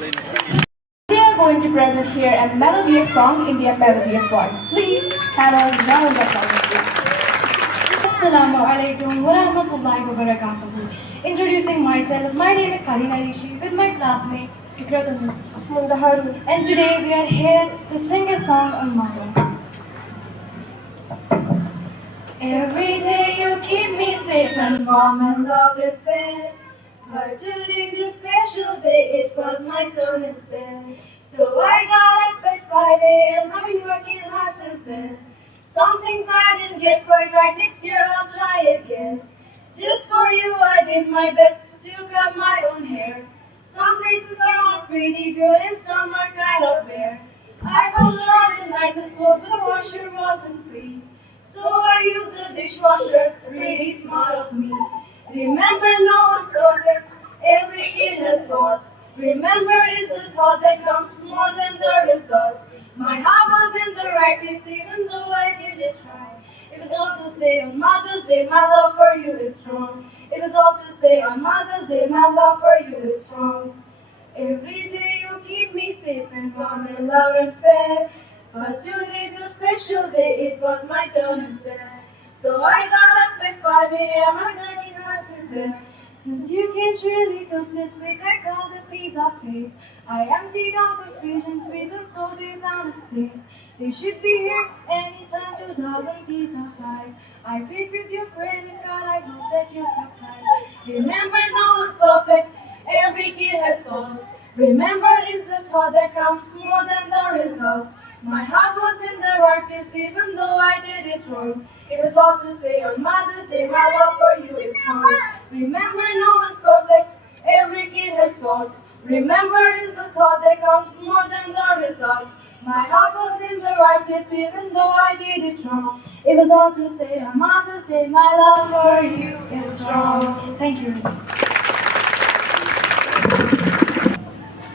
We are going to present here a melodious song in their melodious voice. Please have a round of applause. Assalamu alaikum wa rahmatullahi wa barakatuh. Introducing myself, my name is Harina Rishi with my classmates Ikratun Mundaharu, and today we are here to sing a song on mother. Every day you keep me safe and warm and love and fair. But today's a special day, it was my turn instead. So I got up at 5 a.m. I've been working hard since then. Some things I didn't get quite right, next year I'll try again. Just for you I did my best to cut my own hair. Some places are pretty good and some are kind of bare. I was on the nicest clothes but the washer wasn't free. So I used a dishwasher, really smart of me. Remember, no one's perfect, every kid has faults. Remember is the thought that counts more than the results. My heart was in the right place even though I didn't try. It was all to say on Mother's Day, my love for you is strong. It was all to say on Mother's Day, my love for you is strong. Every day you keep me safe and warm and love and fair. But today's a special day, it was my turn instead. So I got up at 5 a.m. I'm working hard since then. Since you can't really cook this week, I called the pizza place. I emptied out the fridge and freezer so they're out of space. They should be here anytime, 2,000 pizza pies. I paid with your credit card, I hope that you're surprised. Remember, no one's perfect, every kid has faults. Remember is the thought that counts more than the results. My heart was in the right place even though I did it wrong. It was all to say on Mother's Day, my love for you is strong. Remember, no one's perfect, every kid has faults. Remember is the thought that counts more than the results. My heart was in the right place even though I did it wrong. It was all to say on Mother's Day, my love for you is strong. Thank you.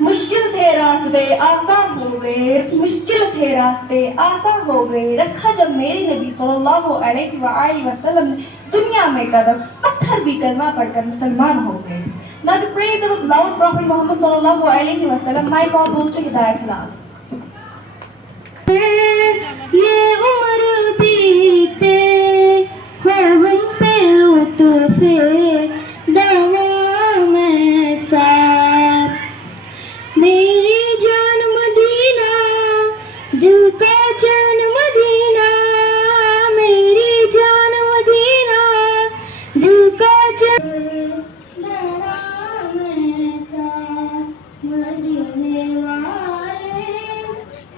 मुश्किल थे रास्ते आसान हो गए, मुश्किल थे रास्ते आसान हो गए, रखा जब मेरे नबी सल्लल्लाहु अलैहि वसल्लम ने दुनिया में कदम, पत्थर भी कलमा पढ़कर मुसलमान हो गए. Now to praise the beloved Prophet Muhammad sallallahu alaihi wasallam, my God goes to Hidayat Hilal. ये उम्र बीते हैं हम पे लुत्फ़े दवा में साथ. मेरी जान मदीना, दिल का जान मदीना, मेरी जान मदीना, दिल का जान दवा में साथ. मदीने वाले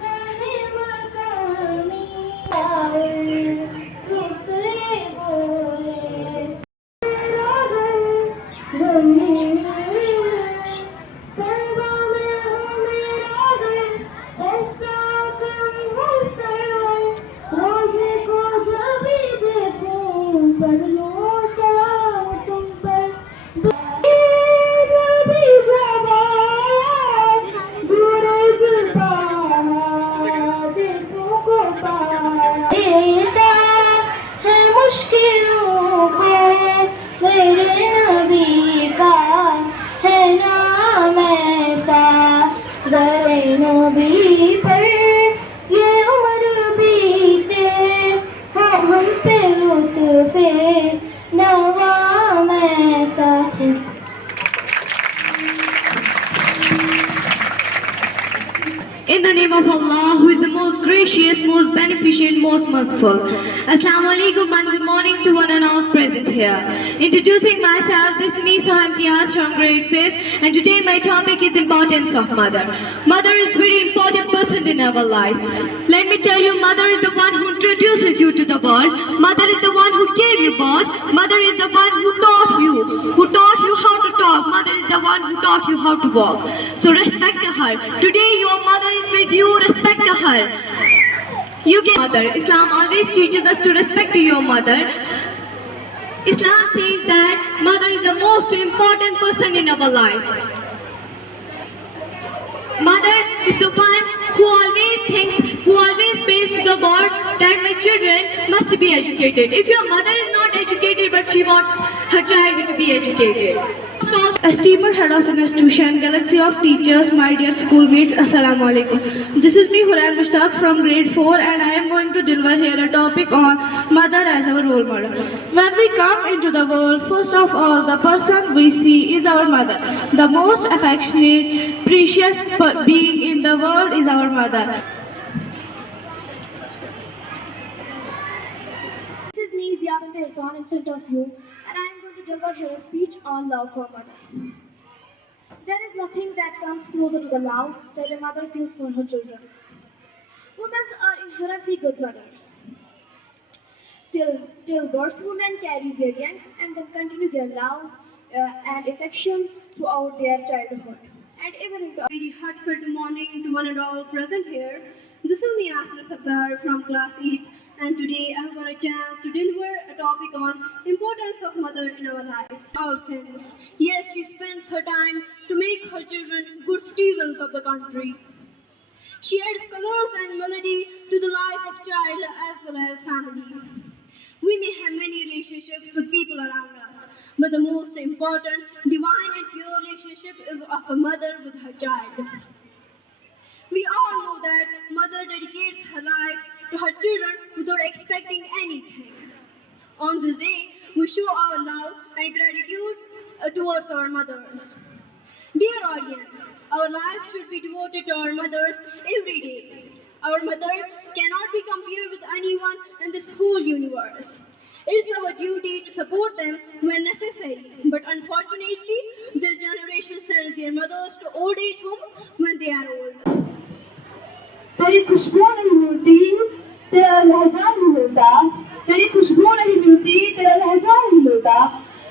हैं मकामी दूसरे बोले मेरे नबी का है नाम ऐसा, दरे नबी पर ये उम्र बीते हाँ हम पे लुत्फ़े नवाम ऐसा. In the name of Allah, who is the most gracious, most beneficent, most merciful. Assalamu alaikum and good morning to one and all present here. Introducing myself, this is me, Soham Tias from grade 5th, and today my topic is importance of mother. Mother is very important person in our life. Let me tell you, mother is the one who introduces you to the world. Mother is the one who gave you birth. Mother is the one who taught you how to talk. Mother is the one who taught you how to walk. So respect her. Today your mother is with you, respect her. You get mother. Islam always teaches us to respect your mother. Islam says that mother is the most important person in our life. Mother is the one who always thinks, who always prays to the God that my children must be educated. If your mother is not educated but she wants her child to be educated, Esteemed head of institution, galaxy of teachers, my dear schoolmates, Assalamu alaikum. This is me, Huran Mushtaq from grade 4, and I am going to deliver here a topic on mother as our role model. When we come into the world, first of all, the person we see is our mother. The most affectionate, precious being in the world is our mother. This is me, Zia bint Irfan, in front of you, and I am going to deliver here a speech on love for mother. There is nothing that comes closer to the love that a mother feels for her children. Women are inherently good mothers. Till birth, women carry their youngs and then continue their love and affection throughout their childhood and even into Very heartfelt morning to one and all present here. This is me, Asra Sabdar from class 8, and today I have got a chance to deliver a topic on importance of mother in our life. Our sense. Yes, she spends her time to make her children good citizens of the country. She adds colors and melody to the life of child as well as family. We may have many relationships with people around us, but the most important, divine and pure relationship is of a mother with her child. We all know that mother dedicates her life to her children without expecting anything. On this day, we show our love and gratitude towards our mothers. Dear audience, our life should be devoted to our mothers every day. Our mother cannot be compared with anyone in this whole universe. It is our duty to support them when necessary, but unfortunately, this generation sends their mothers to old age homes when they are old. तेरी खुशबू नहीं मिलती तेरा लहजा नहीं मिलता तेरी खुशबू नहीं मिलती तेरा लहजा नहीं मिलता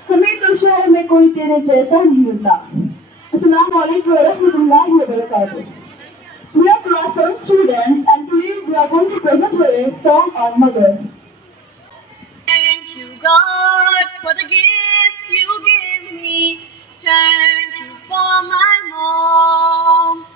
हमें तो शहर में कोई तेरे जैसा नहीं मिलता अस्सलाम वालेकुम व रहमतुल्लाहि व बरकातुहू. We are class 7 students and today we are going to present a song on mother. Thank you, God, for the gift you gave me. Thank you for my mom.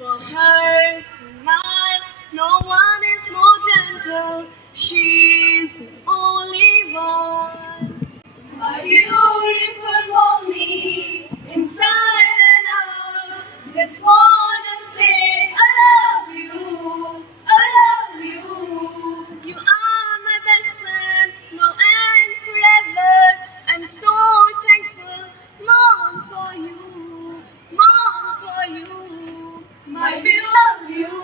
For her smile, no one is more gentle. She's the only one. My beautiful mommy, inside and out. Just wanna say I love you. I love you. You are my best friend, now and forever. I'm so thankful, Mom, for you. Mom, for you. My beautiful, love you.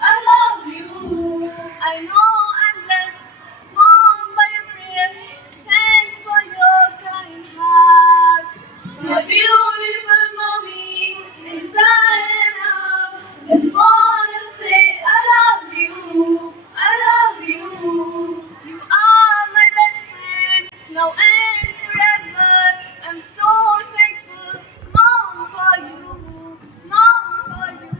I love you. I know I'm blessed, Mom, by your prayers. Thanks for your kind heart. My beautiful mommy, inside and out. Just wanna say I love you. I love you. You are my best friend, now and forever. I'm so thankful, Mom, for you. Mom, for you.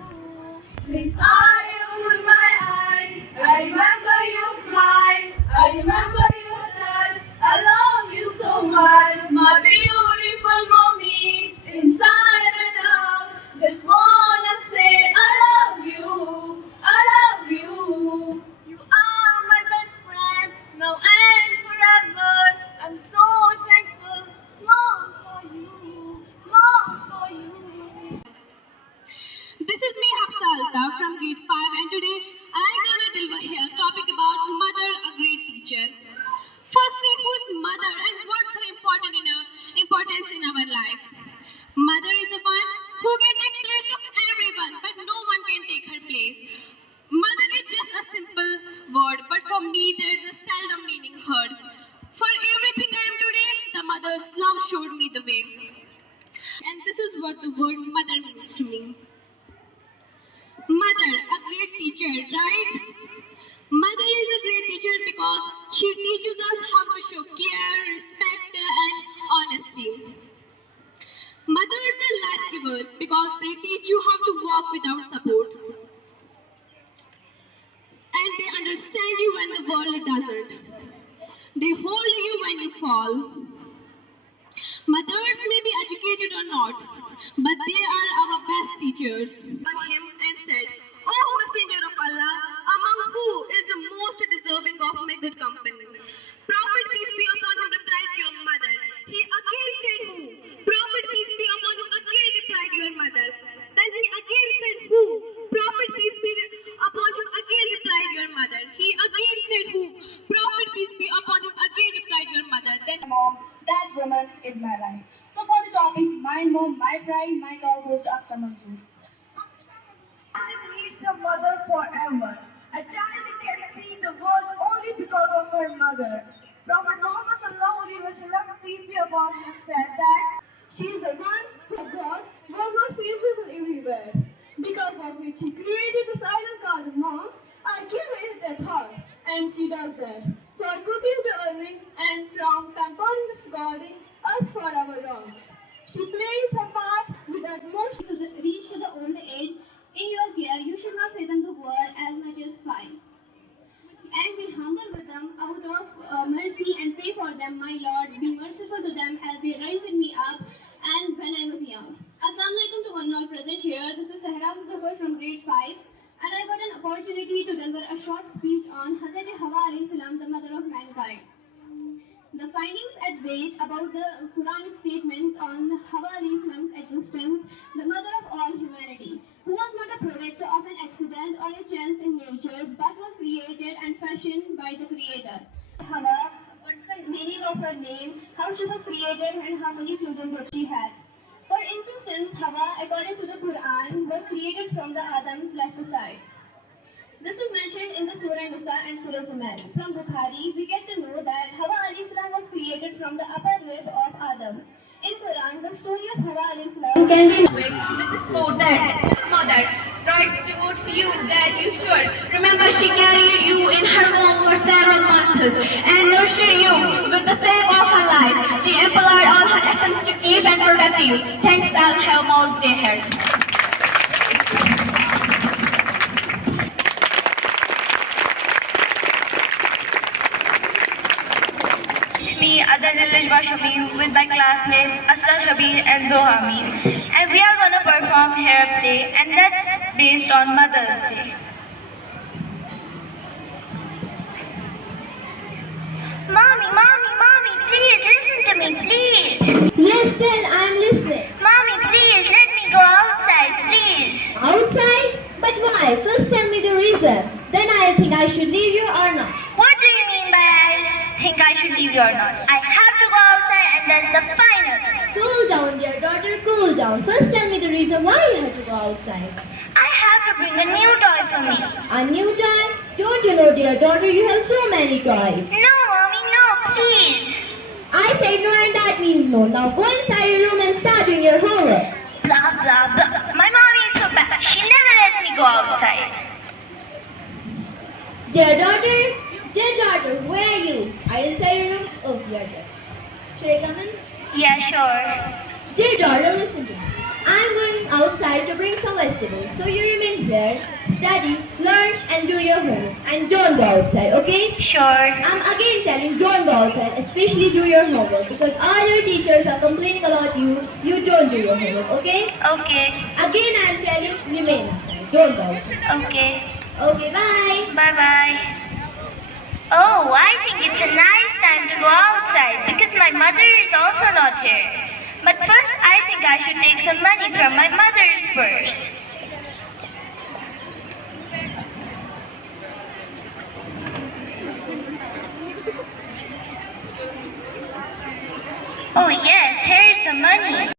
Since I opened my eyes, I remember your smile. I remember your touch. I love you so much, my beautiful mommy, inside and out. Just wanna say I love you. I love you. You are my best friend, now and forever. I'm so thankful, Mom, for you. Mom, for you. This is me, Hafsalta from grade 5, and today I'm gonna deliver here a topic about mother, a great teacher. Firstly, who is mother and what's her importance in our life? Mother is the one who can take place of everyone, but no one can take her place. Mother is just a simple word, but for me there is a seldom meaning heard. For everything I am today, the mother's love showed me the way. And this is what the word mother means to me. Mother, a great teacher, right? Mother is a great teacher because she teaches us how to show care, respect, and honesty. Mothers are life givers because they teach you how to walk without support. And they understand you when the world doesn't. They hold you when you fall. Mothers may be educated or not, but they are our best teachers. On him and said, O Messenger of Allah, among who is the most deserving of my good company? Prophet, peace be upon him, replied, your mother. He again said, who? Prophet, peace topic My Mom, My Pride, my call goes to Aksar Mansoor. Needs a mother forever. A child can see the world only because of her mother. Prophet Muhammad sallallahu alaihi wasallam, peace be upon him, said that she is the one who God was not feasible everywhere, because of which He created this idol called mom. I give it at her, and she does that. For cooking to earning, and from pampering to scolding us for our wrongs. She plays her part with utmost Reach to the old age. In your care, you should not say them the word as much as fine. And be humble with them out of mercy and pray for them, my Lord. Be merciful to them as they raised me up and when I was young. Assalamu alaikum to one and all present here. This is Sahra Muzaffar from grade 5, and I got an opportunity to deliver a short speech on Hazrat Hawa alayhi salam, the mother of mankind. The findings at Ved about the Quranic statements on Hawa alayhi salam's existence, the mother of all humanity, who was not a product of an accident or a chance in nature, but was created and fashioned by the Creator. Hawa, what's the meaning of her name, how she was created, and how many children did she had? For instance, Hawa, according to the Quran, was created from the Adam's left side. This is mentioned in the Surah Nisa and Surah Zumar. From Bukhari, we get to know that Hawa alayhi salam was created from the upper rib of Adam. In Quran, the story of Hawa alayhi salam can be with this quote that stepmother writes towards you that you should remember she carried you in her womb for several months and nurtured you with the same of her life. She employed all her essence to keep and protect you. Thanks, and have Mother's Day ahead. It's me, Adel Lishba Shabir, with my classmates Asra Shabir and Zohami. And we are going to perform Hair Play, and that's based on Mother's Day. Mommy, Mommy, Mommy, please listen to me, please. Yes, Tel, I'm listening. Mommy, please let me go outside, please. Outside? But why? First tell me the reason. Then I'll think I should leave you or not. What do you mean by I think I should leave you or not? I have to go outside, and that's the final. Cool down, dear daughter, cool down. First tell me the reason why you have to go outside. I have to bring a new toy for me. A new toy? Don't you know, dear daughter, you have so many toys. No, Mommy, no, please. I said no and that means no. Now go inside your room and start doing your homework. Blah, blah, blah. My mommy is so bad. She never lets me go outside. Dear daughter, where are you? Are you inside your room? Oh, you are there. Should I come in? Yeah, sure. Dear daughter, listen to me. I'm going outside to bring some vegetables. So you remain here, study, learn, and do your homework. And don't go outside, okay? Sure. I'm again telling don't go outside, especially do your homework. Because all your teachers are complaining about you. You don't do your homework, okay? Okay. Again I'm telling remain outside. Don't go outside. Okay. Okay, bye. Bye-bye. Oh, I think it's a nice time to go outside because my mother is also not here. But first, I think I should take some money from my mother's purse. Oh yes, here's the money.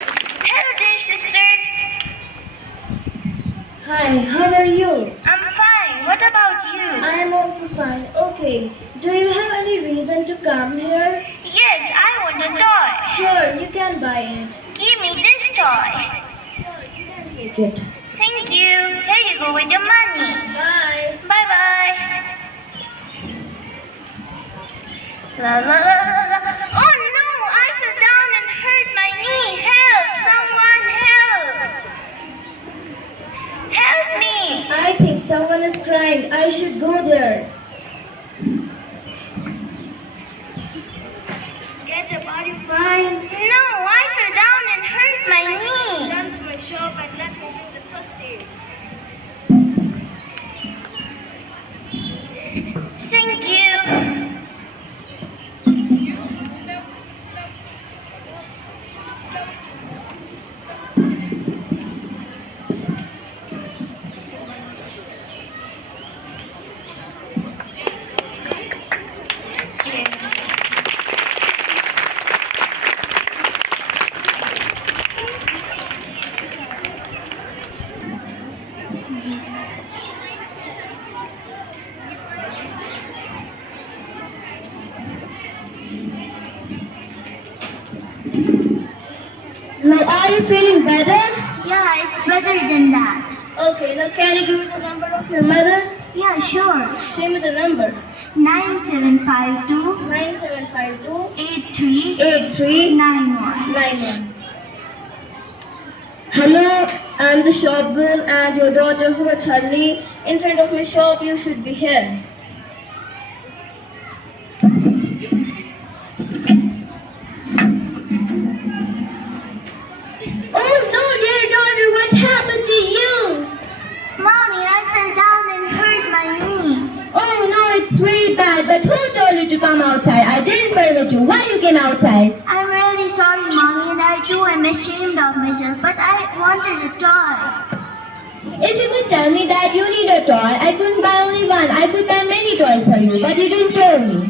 Hello dear sister. Hi, how are you? I'm fine. What about you? I am also fine. Okay, do you have any reason to come here? Yes, I want a toy. Sure, you can buy it. Give me this toy. Sure, you can take it. Thank you. Here you go with your money. Bye. Bye-bye. La la la la la. Oh no, I fell down and hurt my knee. Help, someone help. Help me. I think someone is crying. I should go there. Get up, are you fine? No, I fell down and hurt my knee. Come to my shop and let me do the first aid. Thank you. Now, are you feeling better? Yeah, it's better than that. Okay, now can you give me the number of your mother? Yeah, sure. Show me the number. 9752 9752 8391. 91. Hello, I'm the shop girl and your daughter who told me in front of my shop you should be here. Oh no, dear daughter, what happened to you? Mommy, I fell down and hurt my knee. Oh no, it's very bad, but who told you to come outside? I didn't permit you. Why you came outside? I'm really sorry, Mommy, and I too am ashamed of myself, but I wanted a toy. If you could tell me that you need a toy, I couldn't buy only one. I could buy many toys for you, but you didn't tell me.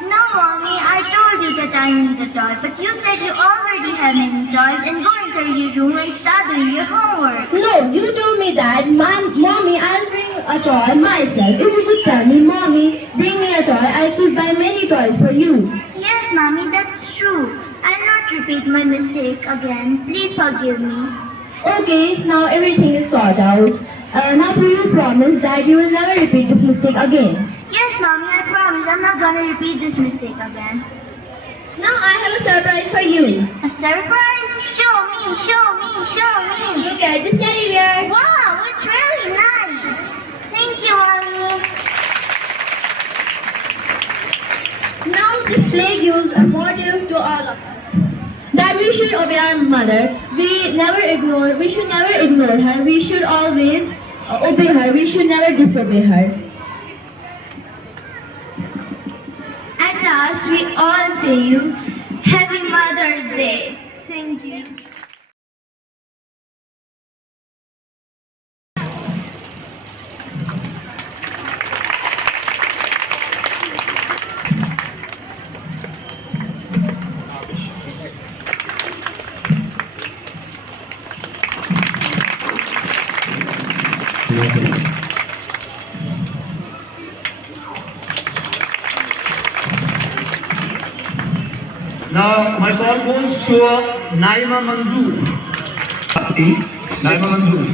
No, Mommy, I told you that I need a toy, but you said you already have many toys and go inside your room and start doing your homework. No, you told me that, Mommy, I'll bring a toy myself. If you could tell me, Mommy, bring me a toy, I could buy many toys for you. Yes, Mommy, that's true. I'll not repeat my mistake again. Please forgive me. Okay, now everything is sorted out. Now do you promise that you will never repeat this mistake again? Yes, Mommy, I promise I'm not gonna repeat this mistake again. Now I have a surprise for you. A surprise? Show me, show me, show me. Look at this teddy bear. Wow, it's really nice. Thank you, Mommy. Now this play gives a motive to all of us. That we should obey our mother. We should never ignore her. We should always obey her. We should never disobey her. At last, we all say you Happy Mother's Day. Thank you. Now my call goes to Naima Manzoor. Naima Manzoor.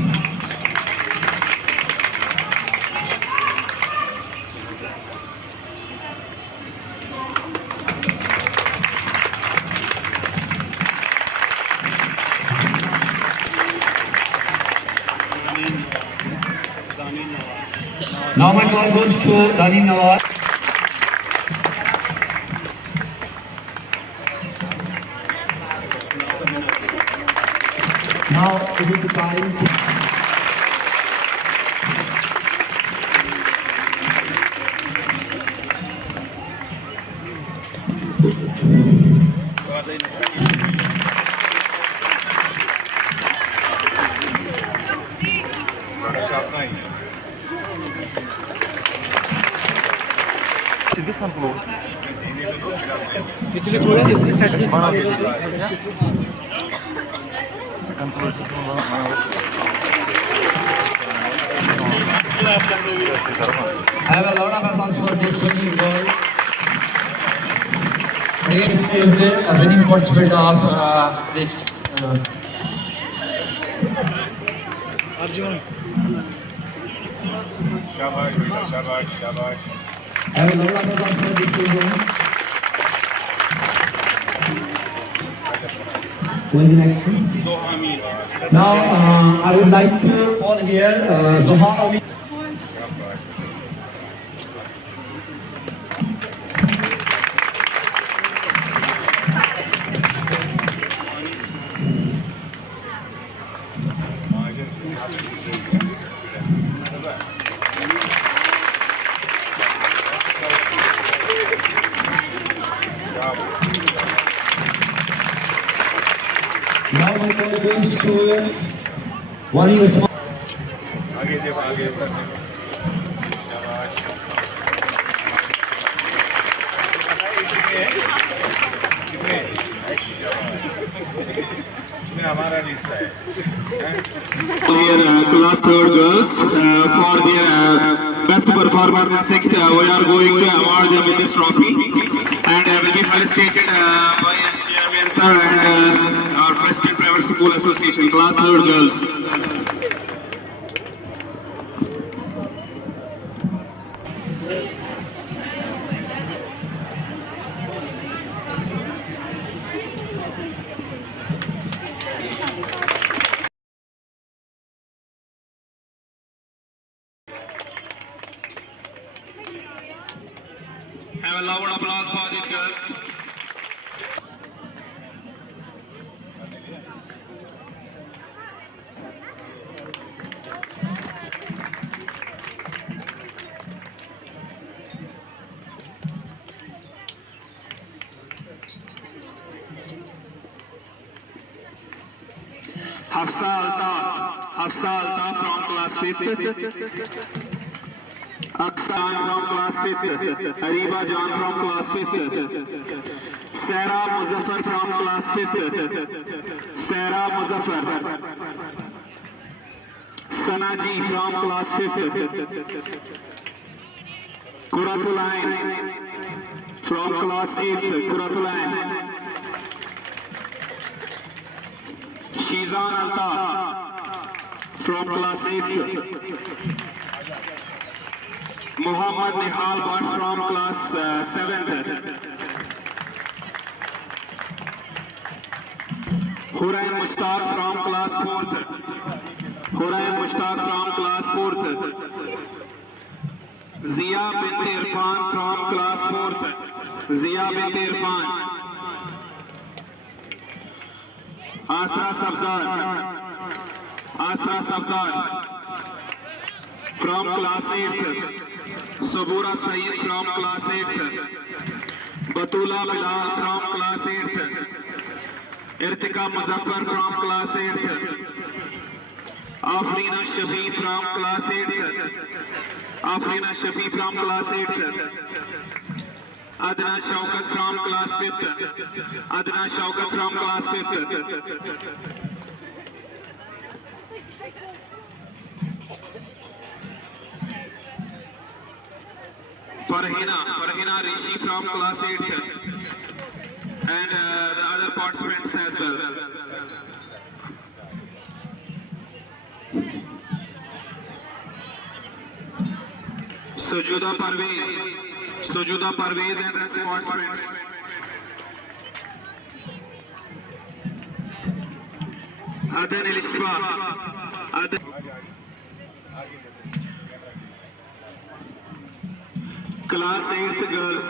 Now my call goes to Dani Nawaz. Now it is the time to I have a lot of applause for this winning girl. This is the winning participant of this. Shabash, shabash, shabash. I have a lot of applause for this winning girl. Who is the next one? Now I would like to call here Zoha Ali. Now my call goes to Wali Usman. आगे देखो, आगे ऊपर देखो। शाबाश। कितने? इसमें हमारा भी हिस्सा है। Dear class third girls, for their best performance in sixth, we are going to award them with this trophy, and will be felicitated by chairman sir and our Christian Private School Association, class 3rd girls. Have a loud applause for these girls. Hafsa Altaf from class 5th. Aksan from class 5th. Ariba John from class 5th. Sarah Muzaffar from class 5th. Sarah Muzaffar. Sanaji from class 5th. Kuratulain from class 8th. Kuratulain. Shizan Altaf from class 8th. Muhammad Nihal Bhatt from class 7th. Hurayn Mushtaq from class 4th. Hurayn Mushtaq from class 4th. Zia bint Irfan from class 4th. Zia bint Irfan. Asra Safzar from class 8th. Sabura Saeed from class 8th. Batula Bilal from class 8th. Irtika Muzaffar from class 8th. Afrina Shafi from class 8th. Afrina Shafi from class 8th. Adna Shaukat from class 5th. Adna Shaukat from class 5th. Farhina Rishi from class 8th. And the other participants as well. Sujuda Parvez and the participants. Adan Elisba. Class 8th girls.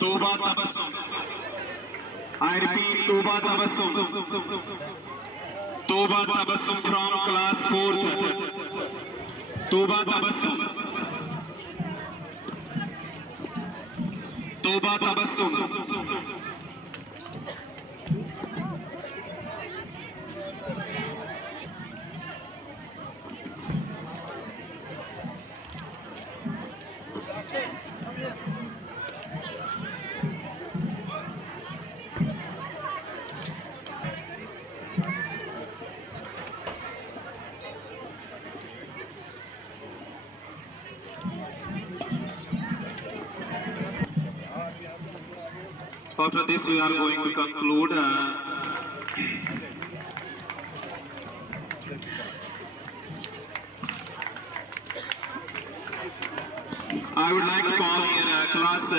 Toba Tabassum. I repeat, Toba Tabassum. Toba Tabassum from class 4th. Toba Tabassum. Toba Tabassum. After this, we are going to conclude. I would like to call here class